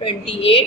28।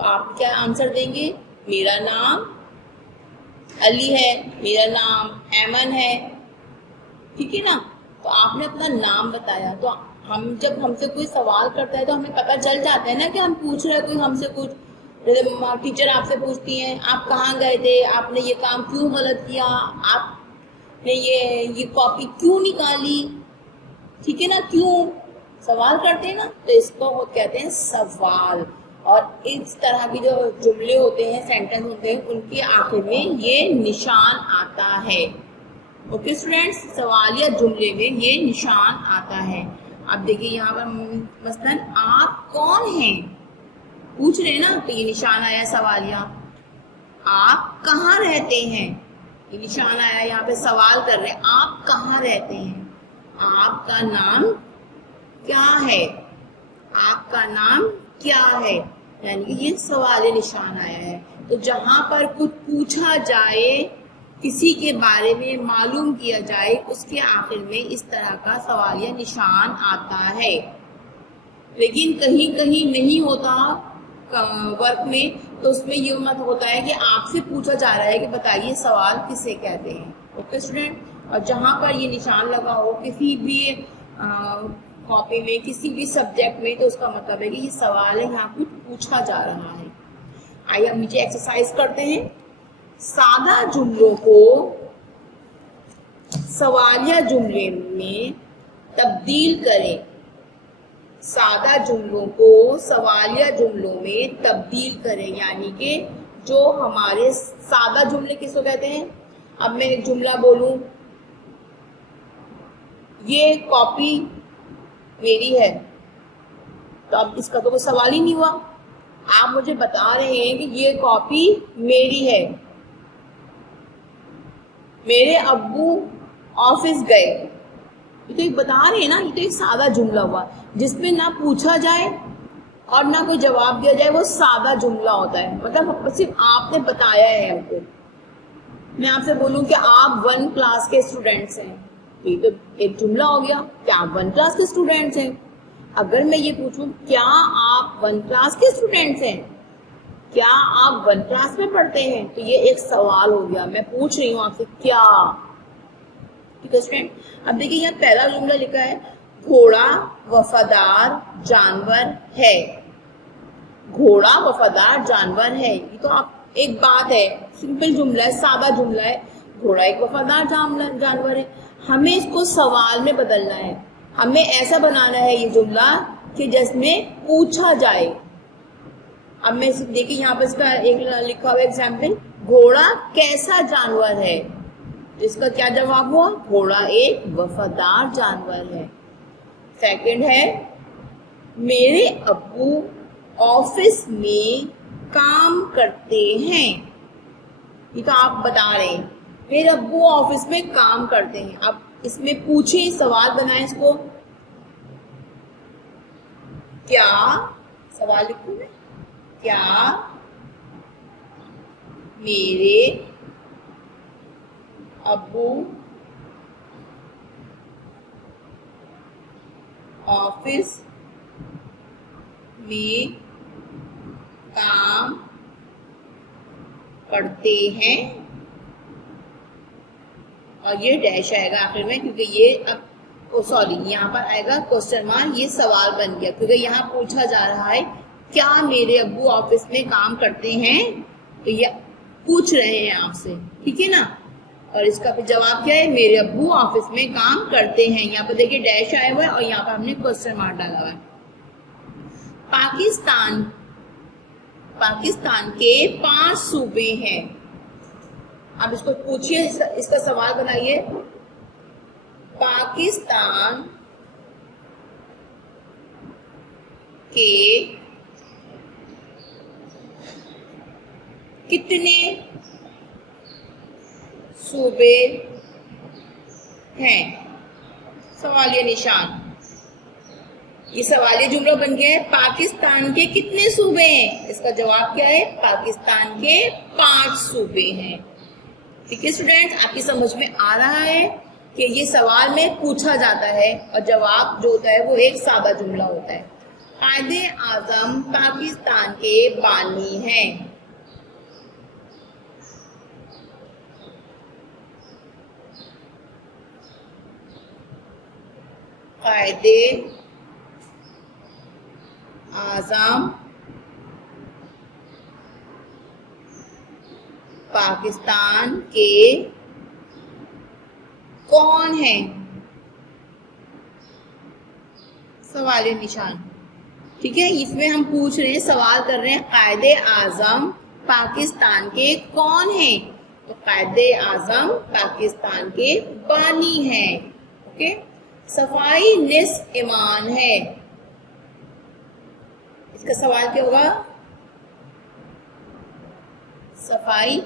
تو آپ کیا آنسر دیں گے؟ میرا نام علی ہے، میرا نام ایمن ہے، ٹھیک ہے نا. تو آپ نے اپنا نام بتایا. تو جب ہم سے کوئی سوال کرتا ہے تو ہمیں پتہ چل جاتا ہے نا کہ ہم پوچھ رہے ہیں کوئی ہم سے کچھ. ٹیچر آپ سے پوچھتی ہیں آپ کہاں گئے تھے، آپ نے یہ کام کیوں غلط کیا، آپ نے یہ کاپی کیوں نکالی، ٹھیک ہے نا، کیوں سوال کرتے ہیں نا. تو اس کو وہ کہتے ہیں سوال. اور اس طرح کی جو جملے ہوتے ہیں، سینٹنس ہوتے ہیں، ان کے آخر میں یہ نشان آتا ہے. اوکے اسٹوڈینٹس، سوالیہ جملے میں یہ نشان آتا ہے. اب دیکھیے یہاں پر مثلاً آپ کون ہیں پوچھ رہے ہیں نا، تو یہ نشان آیا سوالیہ. آپ کہاں رہتے ہیں، یہ نشان آیا. یہاں پہ سوال کر رہے ہیں آپ کہاں رہتے ہیں. آپ کا نام کیا ہے، آپ کا نام کیا ہے، یعنی کہ یہ سوالیہ نشان آیا ہے. تو جہاں پر کچھ پوچھا جائے، کسی کے بارے میں معلوم کیا جائے، اس کے آخر میں اس طرح کا سوالیہ نشان آتا ہے. لیکن کہیں کہیں نہیں ہوتا ورک میں، تو اس میں یہ مت ہوتا ہے کہ آپ سے پوچھا جا رہا ہے کہ بتائیے سوال کسے کہتے ہیں. Okay student. اور جہاں پر یہ نشان لگا ہو کسی بھی کاپی میں، کسی بھی سبجیکٹ میں، تو اس کا مطلب ہے کہ یہ سوال ہے، یہاں کچھ پوچھا جا رہا ہے. آئیے ہم نیچے ایکسرسائز کرتے ہیں. سادہ جملوں کو سوالیہ جملے میں تبدیل کریں. سادہ جملوں کو سوالیہ جملوں میں تبدیل کریں، یعنی کہ جو ہمارے سادہ جملے کس کو کہتے ہیں. اب میں ایک جملہ بولوں، یہ کاپی میری ہے، تو اب اس کا تو کوئی سوال ہی نہیں ہوا. آپ مجھے بتا رہے ہیں کہ یہ کاپی میری ہے. میرے ابو آفس گئے، یہ تو ایک بتا رہے ہیں نا، یہ تو ایک سادہ جملہ ہوا جس میں نہ پوچھا جائے اور نہ کوئی جواب دیا جائے. وہ سادہ جملہ ہوتا ہے، مطلب صرف آپ نے بتایا ہے ہم کو. میں آپ سے بولوں کہ آپ 1 کلاس کے اسٹوڈینٹس ہیں، یہ تو ایک جملہ ہو گیا کہ آپ 1 کلاس کے اسٹوڈینٹس ہیں. اگر میں یہ پوچھوں کیا آپ 1 کلاس کے اسٹوڈینٹس ہیں، کیا آپ 1 کلاس میں پڑھتے ہیں، تو یہ ایک سوال ہو گیا. میں پوچھ رہی ہوں آپ سے کیا. ٹھیک ہے اسٹوڈینٹ. اب دیکھیے یہاں پہلا جملہ لکھا ہے گھوڑا وفادار جانور ہے. گھوڑا وفادار جانور ہے، یہ تو آپ ایک بات ہے، سمپل جملہ ہے، سادہ جملہ ہے. گھوڑا ایک وفادار جانور ہے. ہمیں اس کو سوال میں بدلنا ہے. ہمیں ایسا بنانا ہے یہ جملہ کہ جس میں پوچھا جائے. اب میں دیکھیں یہاں پر اس کا ایک لکھا ہوا ایگزامپل، گھوڑا کیسا جانور ہے. اس کا کیا جواب ہوا؟ گھوڑا ایک وفادار جانور ہے. سیکنڈ ہے میرے ابو آفس میں کام کرتے ہیں. یہ تو آپ بتا رہے ہیں میرے ابو آفس میں کام کرتے ہیں. اب اس میں پوچھیں، سوال بنائیں اس کو. کیا، سوال لکھوں میں، کیا میرے ابو آفس میں کام کرتے ہیں، اور یہ ڈیش آئے گا آخر میں کیونکہ یہ اب سوری یہاں پر آئے گا کوسچن مارک. یہ سوال بن گیا کیونکہ یہاں پوچھا جا رہا ہے کیا میرے ابو آفس میں کام کرتے ہیں، تو یہ پوچھ رہے ہیں آپ سے. ٹھیک ہے نا. اور اس کا پھر جواب کیا ہے؟ میرے ابو آفس میں کام کرتے ہیں. یہاں پر دیکھیے ڈیش آیا ہوا ہے اور یہاں پر ہم نے کوسچن مارک ڈالا ہوا ہے. پاکستان کے 5 صوبے ہیں. اب اس کو پوچھئے، اس کا سوال بنائیے. پاکستان کے کتنے صوبے ہیں؟ سوالیہ نشان. یہ سوالیہ جملہ بن گیا ہے پاکستان کے کتنے صوبے ہیں. اس کا جواب کیا ہے؟ پاکستان کے 5 صوبے ہیں. ٹھیک ہے اسٹوڈینٹس، آپ کی سمجھ میں آ رہا ہے کہ یہ سوال میں پوچھا جاتا ہے اور جواب جو ہوتا ہے وہ ایک سادہ جملہ ہوتا ہے. قائد اعظم پاکستان کے بانی ہیں. قائد اعظم پاکستان کے کون ہیں؟ سوالیہ نشان. ٹھیک ہے، اس میں ہم پوچھ رہے ہیں، سوال کر رہے ہیں قائد اعظم پاکستان کے کون ہیں؟ تو قائد اعظم پاکستان کے بانی ہیں. اوکے. صفائی نصف ایمان ہے. اس کا سوال کیا ہوگا؟ صفائی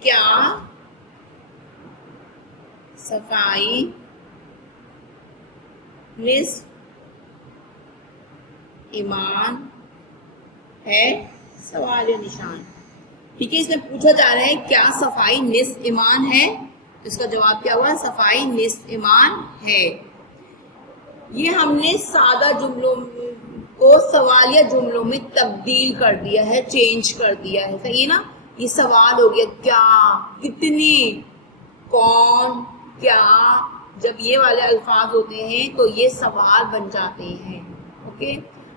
کیا صفائی نصف ایمان ہے؟ سوالیہ نشان. ٹھیک ہے، اس میں پوچھا جا رہا ہے کیا صفائی نصف ایمان ہے؟ اس کا جواب کیا ہوا؟ صفائی نصف ایمان ہے. یہ ہم نے سادہ جملوں کو سوالیہ جملوں میں تبدیل کر دیا ہے، چینج کر دیا ہے. صحیح ہے نا؟ یہ سوال ہو گیا کیا، کتنی، کون، کیا. جب یہ والے الفاظ ہوتے ہیں تو یہ سوال بن جاتے ہیں. اوکے.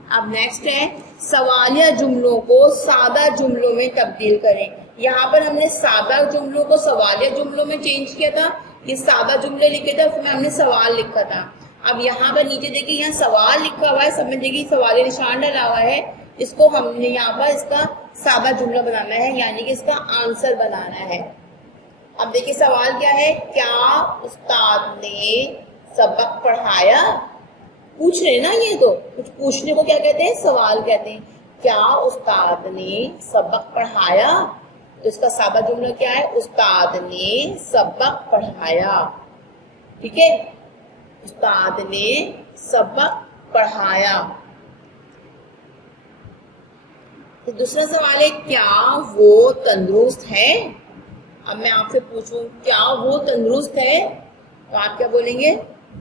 اب نیکسٹ ہے سوالیہ جملوں کو سادہ جملوں میں تبدیل کریں. یہاں پر ہم نے سادہ جملوں کو سوالیہ جملوں میں چینج کیا تھا. یہ سادہ جملے لکھے تھے، اس میں ہم نے سوال لکھا تھا. اب یہاں پر نیچے دیکھیے یہاں سوال لکھا ہوا ہے، سب میں دیکھیے سوالیہ نشان ڈلا ہوا ہے. اس کو ہم نے یہاں پر اس کا سادہ جملہ بنانا ہے، یعنی کہ اس کا آنسر بنانا ہے. اب دیکھیے سوال کیا ہے، کیا استاد نے سبق پڑھایا؟ پوچھ رہے نا، یہ تو کچھ پوچھنے کو کیا کہتے ہیں؟ سوال کہتے ہیں. کیا استاد نے سبق پڑھایا؟ تو اس کا سادہ جملہ کیا ہے؟ استاد نے سبق پڑھایا. ٹھیک ہے، استاد نے سبق پڑھایا. دوسرا سوال ہے کیا وہ تندرست ہے؟ اب میں آپ سے پوچھوں کیا وہ تندرست ہے، تو آپ کیا بولیں گے؟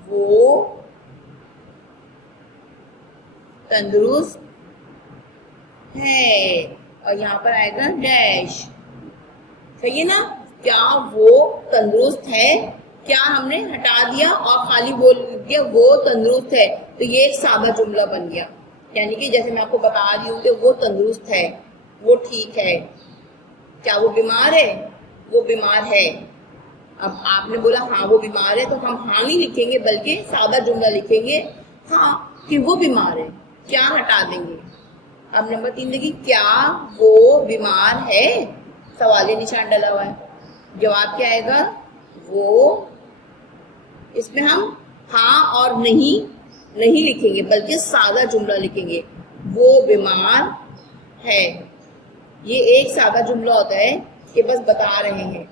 وہ تندرست ہے. اور یہاں پر آئے گا ڈیش. صحیح ہے نا؟ کیا وہ تندرست ہے، کیا ہم نے ہٹا دیا اور خالی بول دیا وہ تندرست ہے، تو یہ ایک سادہ جملہ بن گیا. یعنی کہ جیسے میں آپ کو بتا رہی ہوں کہ وہ تندرست ہے، وہ ٹھیک ہے. کیا وہ بیمار ہے؟ وہ بیمار ہے. اب آپ نے بولا ہاں وہ بیمار ہے، تو ہم ہاں نہیں لکھیں گے بلکہ سادہ جملہ لکھیں گے، ہاں کہ وہ بیمار ہے. کیا ہٹا دیں گے. اب نمبر 3 دیکھیے کیا وہ بیمار ہے؟ سوالیہ نشان ڈلا ہوا ہے. جواب کیا آئے گا؟ وہ. اس میں ہم ہاں اور نہیں لکھیں گے بلکہ سادہ جملہ لکھیں گے. وہ بیمار ہے. یہ ایک سادہ جملہ ہوتا ہے کہ بس بتا رہے ہیں.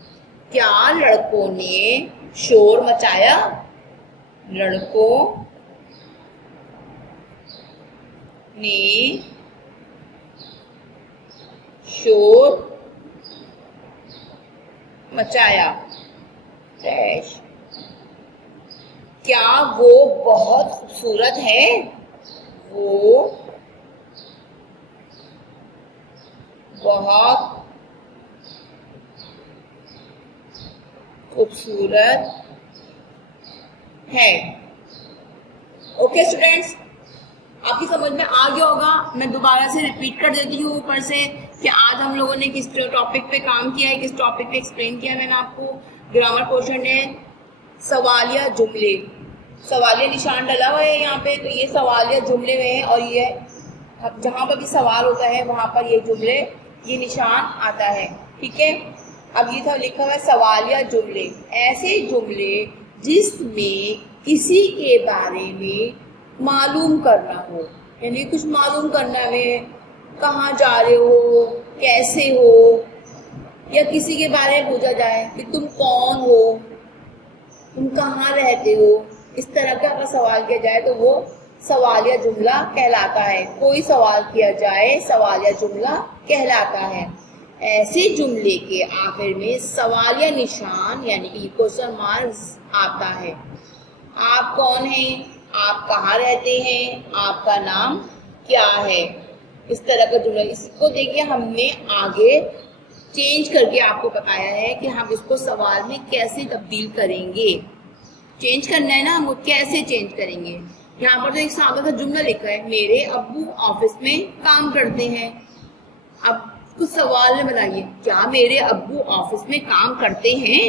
کیا لڑکوں نے شور مچایا؟ لڑکوں نے شور مچایا. کیا وہ بہت خوبصورت ہے؟ وہ بہت خوبصورت ہے. اوکے اسٹوڈینٹس، آپ کی سمجھ میں آ گیا ہوگا. میں دوبارہ سے ریپیٹ کر دیتی ہوں اوپر سے کہ آج ہم لوگوں نے کس ٹاپک پہ کام کیا ہے، کس ٹاپک پہ ایکسپلین کیا ہے. میں نے آپ کو گرامر پورشن ہے سوالیہ جملے، سوالیہ نشان ڈلا ہوا ہے یہاں پہ، تو یہ سوالیہ جملے میں ہیں اور یہ جہاں پر بھی سوال ہوتا ہے وہاں پر یہ جملے، یہ نشان آتا ہے. ٹھیک ہے. اب یہ تھا لکھا ہوا ہے سوالیہ جملے، ایسے جملے جس میں کسی کے بارے میں معلوم کرنا ہو، یعنی کچھ معلوم کرنا ہے، کہاں جا رہے ہو، کیسے ہو، یا کسی کے بارے میں پوچھا جائے کہ تم کون ہو، تم کہاں رہتے ہو، اس طرح کا اگر سوال کیا جائے تو وہ سوالیہ جملہ کہلاتا ہے. کوئی سوال کیا جائے سوالیہ جملہ کہلاتا ہے. ایسے جملے کے آخر میں سوالیہ نشان یعنی کہ کوسچن مارکس آتا ہے. آپ کون ہیں، آپ کہاں رہتے ہیں, آپ کا نام کیا ہے. اس طرح کا جملہ. اس کو دیکھیے ہم نے آگے چینج کر کے آپ کو بتایا ہے کہ ہم اس کو سوال میں کیسے تبدیل کریں گے. چینج کرنا ہے نا, ہم کیسے چینج کریں گے. یہاں پر تو ایک سادہ سا جملہ لکھا ہے, میرے ابو آفس میں کام کرتے ہیں. اب کچھ سوال میں بنائیے, کیا میرے ابو آفس میں کام کرتے ہیں.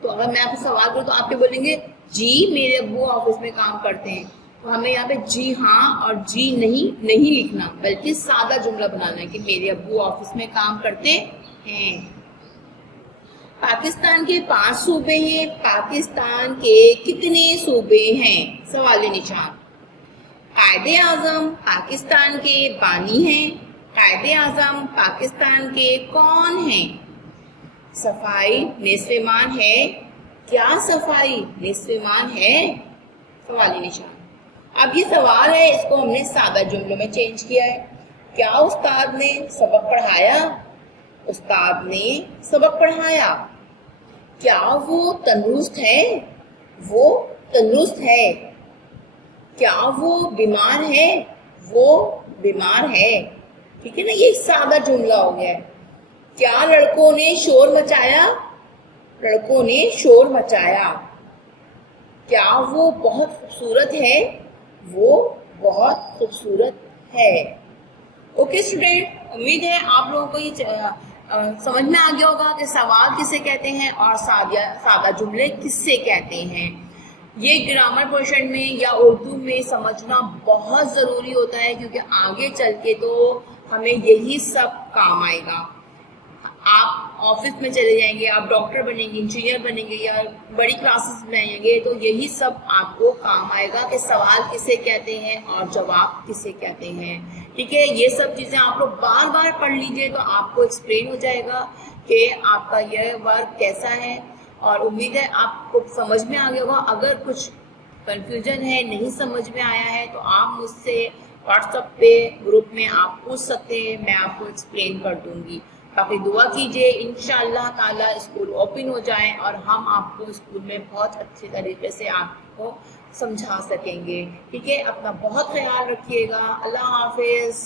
تو اگر میں آپ کو سوال کروں تو آپ کیا بولیں گے, جی میرے ابو آفس میں کام کرتے ہیں. تو ہمیں یہاں پہ جی ہاں اور جی نہیں لکھنا, بلکہ سادہ جملہ بنانا ہے کہ میرے ابو آفس میں کام کرتے ہیں. پاکستان کے 5 صوبے ہیں. پاکستان کے کتنے صوبے ہیں, سوالی نشان. قائد اعظم پاکستان کے بانی ہیں. قائد اعظم پاکستان کے کون ہیں. صفائی نصف ایمان ہے. کیا صفائی نصف ایمان ہے, سوالی نشان. اب یہ سوال ہے, اس کو ہم نے سادہ جملوں میں چینج کیا ہے. کیا استاد نے سبق پڑھایا. استاد نے سبق پڑھایا. کیا وہ تندرست ہے. وہ تندرست ہے. کیا وہ بیمار ہے. وہ بیمار ہے. ٹھیک ہے نا, یہ سادہ جملہ ہو گیا ہے. کیا لڑکوں نے شور مچایا. لڑکوں نے شور مچایا. کیا وہ بہت خوبصورت ہے. وہ بہت خوبصورت ہے. اوکے اسٹوڈینٹ, امید ہے آپ لوگوں کو یہ سمجھ میں آ گیا ہوگا کہ سوال کسے کہتے ہیں اور سادہ جملے کس سے کہتے ہیں. یہ گرامر پورشن میں یا اردو میں سمجھنا بہت ضروری ہوتا ہے, کیونکہ آگے چل کے تو ہمیں یہی سب کام آئے گا. آپ آفس میں چلے جائیں گے, آپ ڈاکٹر بنیں گے, انجینئر بنیں گے یا بڑی کلاسز بنائیں گے, تو یہی سب آپ کو کام آئے گا کہ سوال کسے کہتے ہیں اور جواب کسے کہتے ہیں. ٹھیک ہے, یہ سب چیزیں آپ لوگ بار بار پڑھ لیجئے تو آپ کو ایکسپلین ہو جائے گا کہ آپ کا یہ ورک کیسا ہے. اور امید ہے آپ کو سمجھ میں آ گیا ہوگا. اگر کچھ کنفیوژن ہے, نہیں سمجھ میں آیا ہے, تو آپ مجھ سے واٹس ایپ پہ گروپ میں آپ پوچھ سکتے ہیں, میں آپ کو ایکسپلین کر دوں گی. باقی دعا کیجئے انشاءاللہ تعالی اسکول اوپن ہو جائیں اور ہم آپ کو اسکول میں بہت اچھے طریقے سے آپ کو سمجھا سکیں گے. ٹھیک ہے, اپنا بہت خیال رکھیے گا. اللہ حافظ.